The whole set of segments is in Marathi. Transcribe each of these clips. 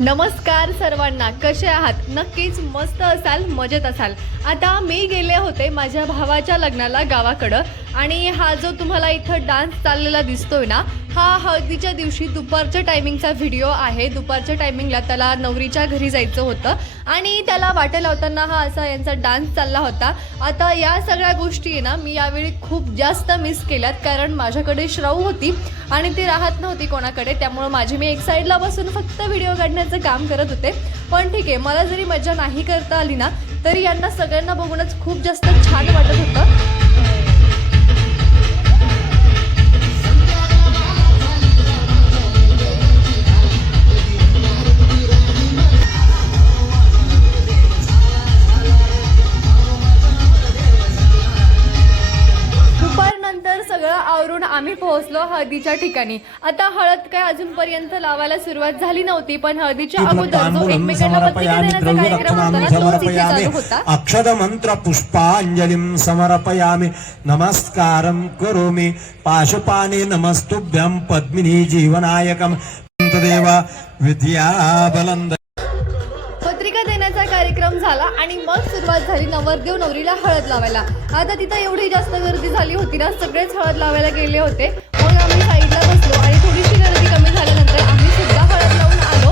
नमस्कार सर्वांना, कसे आहात? नक्कीच मस्त असाल, मजेत असाल. आता मी गेले होते माझ्या भावाच्या लग्नाला गावाकडं आणि हा जो तुम्हाला इथं डान्स चाललेला दिसतोय ना, हा हळदीच्या दिवशी दुपारच्या टायमिंगचा व्हिडिओ आहे. दुपारच्या टायमिंगला त्याला नवरीच्या घरी जायचं होतं आणि त्याला वाटेल लावताना हा असा यांचा डान्स चालला होता. आता या सगळ्या गोष्टी आहे ना, मी यावेळी खूप जास्त मिस केल्यात, कारण माझ्याकडे श्राऊ होती आणि ती राहत नव्हती कोणाकडे. त्यामुळे माझी मी एक साईडला बसून फक्त व्हिडिओ काढण्याचं काम करत होते. पण ठीक आहे, मला जरी मजा नाही करता आली ना, तरी यांना सगळ्यांना बघूनच खूप जास्त छान वाटत होतं. सगळं आवरून आम्ही पोहोचलो हळदीच्या ठिकाणी. आता हळद काय अजूनपर्यंत लावायला सुरुवात झाली नव्हती, पण हळदीच्या अगोदर जो एकमेकांना पत्रिका देण्याचा कार्यक्रम होता ना, तो तिथे चालू होता. अक्षत मंत्र पुष्पांजलिं समर्पयामि नमस्कारं करोमि पाशुपाने नमस्तुभ्यं पद्मिनी जीवनायकं देवा विद्याबलंद. पत्रिका देण्याचा कार्यक्रम झाला आणि मग सुरुवात झाली नवरदेव नवरीला हळद लावायला. आता तिथं एवढी जास्त गर्दी झाली होती ना, सगळेच हळद लावायला गेले होते. मग आम्ही साईडला बसलो आणि थोडीशी गर्दी कमी झाल्यानंतर आम्ही सुद्धा हळद लावून आलो.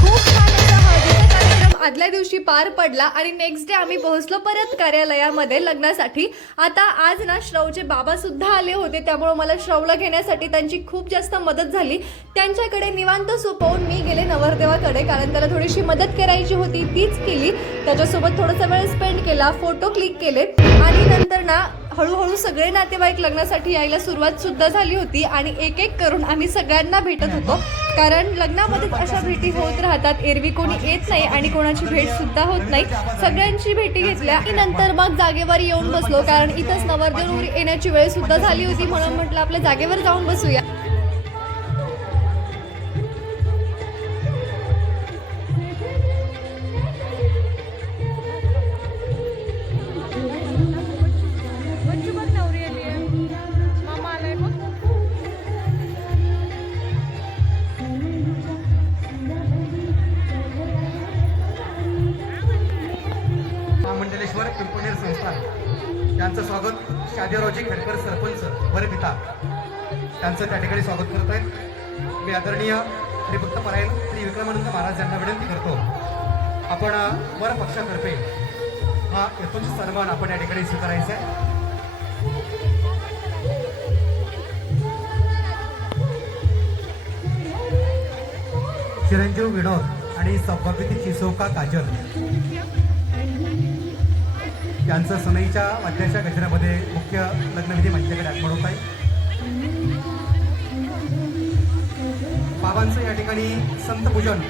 खूप छान असा हळदीचा कार्यक्रम आदल्या दिवशी पार पडला आणि नेक्स्ट डे आम्ही पोहोचलो परत कार्यालयामध्ये लग्नासाठी. आता आज ना श्रवचे बाबा सुद्धा आले होते, त्यामुळे मला श्रवला घेण्यासाठी त्यांची खूप जास्त मदत झाली. त्यांच्याकडे निवांत सोपवून मी गेले नवरदेवाकडे, कारण त्याला थोडीशी मदत करायची होती, तीच केली. त्याच्यासोबत थोडासा वेळ स्पेंड केला, फोटो क्लिक केले आणि नंतर ना हळूहळू सगळे नातेवाईक लग्नासाठी यायला सुरुवात सुद्धा झाली होती आणि एक एक करून आम्ही सगळ्यांना भेटत होतो, कारण लग्नामध्ये अशा भेटी होत राहतात. एरवी कोणी येत नाही आणि कोणाची भेट सुद्धा होत नाही. सगळ्यांची भेटी घेतल्या आणि नंतर मग जागेवर येऊन बसलो, कारण इथंच नवरदेव येण्याची वेळ सुद्धा झाली होती. म्हणून म्हटलं आपल्या जागेवर जाऊन बसूया. पिंपणेर संस्थान यांचं स्वागत शाजीरावजी खेडकर सरपंच वरपिता त्यांचं त्या ठिकाणी स्वागत करत आहेत. मी आदरणीय हरिभक्त परायण श्री विक्रमानंद महाराज यांना विनंती करतो, आपण वर पक्षातर्फे हा यथोचित सन्मान आपण या ठिकाणी स्वीकारायचा आहे. चिरंजीव विनोद आणि सौभाग्यवती चिसोका काजल यांचं सनईच्या वाद्याच्या गजरामध्ये मुख्य लग्नविधी मंचाकडे आगमन होत आहे. बाबांचं या ठिकाणी संतपूजन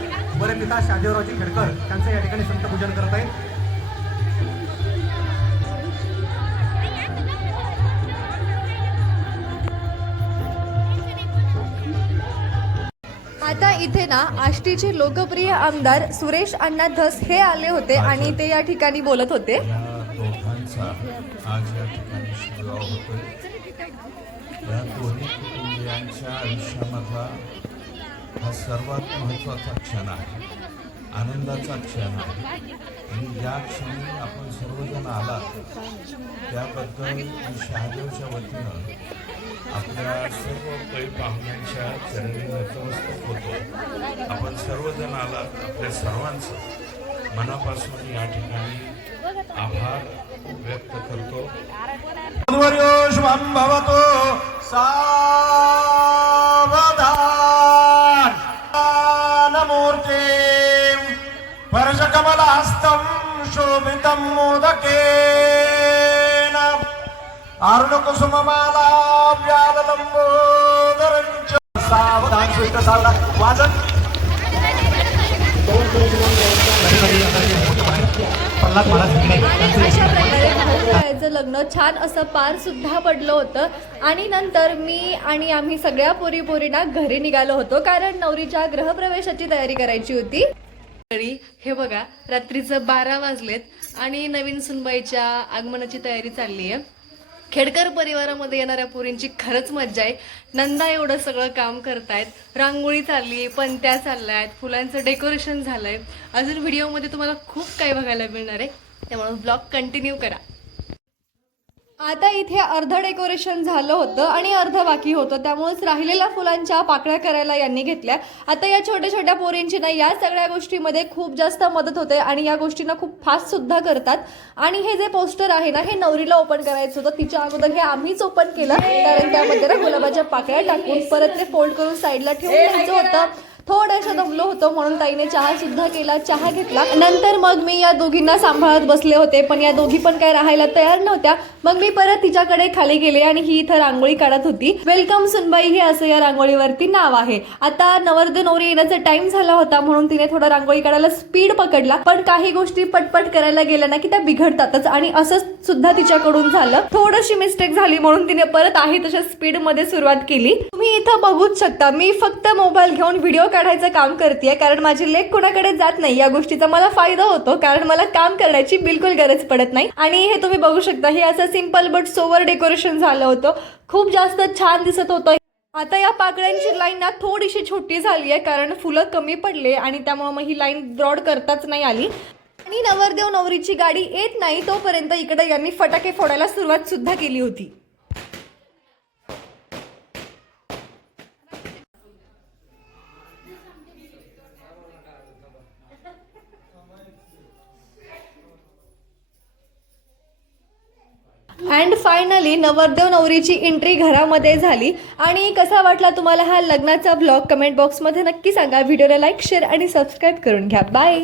वरपिता शाजीरावजी खेडकर त्यांचं या ठिकाणी संतपूजन करत आहेत. आता इथे ना आष्टीचे लोकप्रिय आमदार सुरेश अण्णा धस हे आले होते आणि ते या ठिकाणी बोलत होते. आज या ठिकाणी शिवगाव होतोय. या दोन्ही कुटुंबियांच्या आयुष्यामधला हा सर्वात महत्त्वाचा क्षण आहे, आनंदाचा क्षण आहे. आणि या क्षणी आपण सर्वजण आलात त्याबद्दल मी शहादेवच्या वतीनं आपल्या सर्व काही पाहुण्यांच्या चरणी नतमस्तक होतो. आपण सर्वजण आलात, आपल्या सर्वांचं मनापासून या ठिकाणी आभार व्यक्त करतो. शुभं भवतु सावधान मूर्तिं परशकमलहस्तं शोभितं मोदकेन अरुणकुसुममाला व्याललंबोदरं च सावधान सुष्ट सावधान वाजन. अशा प्रकारे लग्न छान असं पार सुद्धा पडलं होतं आणि नंतर मी आणि आम्ही सगळ्या पोरीना घरी निघालो होतो, कारण नवरीच्या गृहप्रवेशाची तयारी करायची होती. हे बघा, रात्रीचं 12 वाजलेत आणि नवीन सुनबाईच्या आगमनाची तयारी चालली आहे. खेडकर परिवारामध्ये येणाऱ्या पोरींची खरंच मज्जा आहे. नंदा एवढं सगळं काम करतायत, रांगोळी चालली आहे, पणत्या चालल्या आहेत, फुलांचं डेकोरेशन झालं आहे. अजून व्हिडिओमध्ये तुम्हाला खूप काही बघायला मिळणार आहे, त्यामुळे ब्लॉग कंटिन्यू करा. आता इथे अर्ध डेकोरेशन झालं होतं आणि अर्ध बाकी होतं, त्यामुळेच राहिलेल्या फुलांच्या पाकळ्या करायला यांनी घेतल्या. आता या छोट्या छोट्या पोरींची ना या सगळ्या गोष्टीमध्ये खूप जास्त मदत होते आणि या गोष्टींना खूप फास्ट सुद्धा करतात. आणि हे जे पोस्टर आहे ना, हे नवरीला ओपन करायचं होतं. तिच्या अगोदर हे आम्हीच ओपन केलं, कारण त्यामध्ये ना गुलाबाच्या पाकळ्या टाकून परत ते फोल्ड करून साईडला ठेवून द्यायचं होतं. थोडंसं दमलो होतो म्हणून ताईने चहा सुद्धा केला, चहा घेतला. नंतर मग मी या दोघींना सांभाळत बसले होते, पण या दोघी पण काय राहायला तयार नव्हत्या. मग मी परत तिच्याकडे खाली गेले आणि ही इथं रांगोळी काढत होती. वेलकम सुनबाई हे असं या रांगोळीवरती नाव आहे. आता नवरदेव नवरी येण्याचा टाइम झाला होता म्हणून तिने थोडा रांगोळी काढायला स्पीड पकडला, पण काही गोष्टी पटपट करायला गेल्या ना की त्या बिघडतातच आणि असं सुद्धा तिच्याकडून झालं. थोडीशी मिस्टेक झाली म्हणून तिने परत आहे तशा स्पीड मध्ये सुरुवात केली. तुम्ही इथं बघूच शकता, मी फक्त मोबाईल घेऊन व्हिडिओ काढायचं काम करतेय, कारण माझी लेक कोणाकडे जात नाही. या गोष्टीचा मला फायदा होतो, कारण मला काम करण्याची बिलकुल गरज पडत नाही. आणि हे तुम्ही बघू शकता, हे असं सिंपल बट सोवर डेकोरेशन झालं होतं. खूप जास्त छान दिसत होतं. आता या पाकळ्यांची लाईन ना थोडीशी छोटी झाली आहे, कारण फुलं कमी पडले आणि त्यामुळे मग ही लाईन ब्रॉड करताच नाही आली. आणि नवरदेव नवरीची गाडी येत नाही तोपर्यंत इकडे यांनी फटाके फोडायला सुरुवात सुद्धा केली होती. अँड फायनली नवरदेव नवरीची एंट्री घरामध्ये झाली. आणि कसा वाटला तुम्हाला हा लग्नाचा ब्लॉग कमेंट बॉक्समध्ये नक्की सांगा. व्हिडिओला लाईक, शेअर आणि सबस्क्राईब करून घ्या. बाय.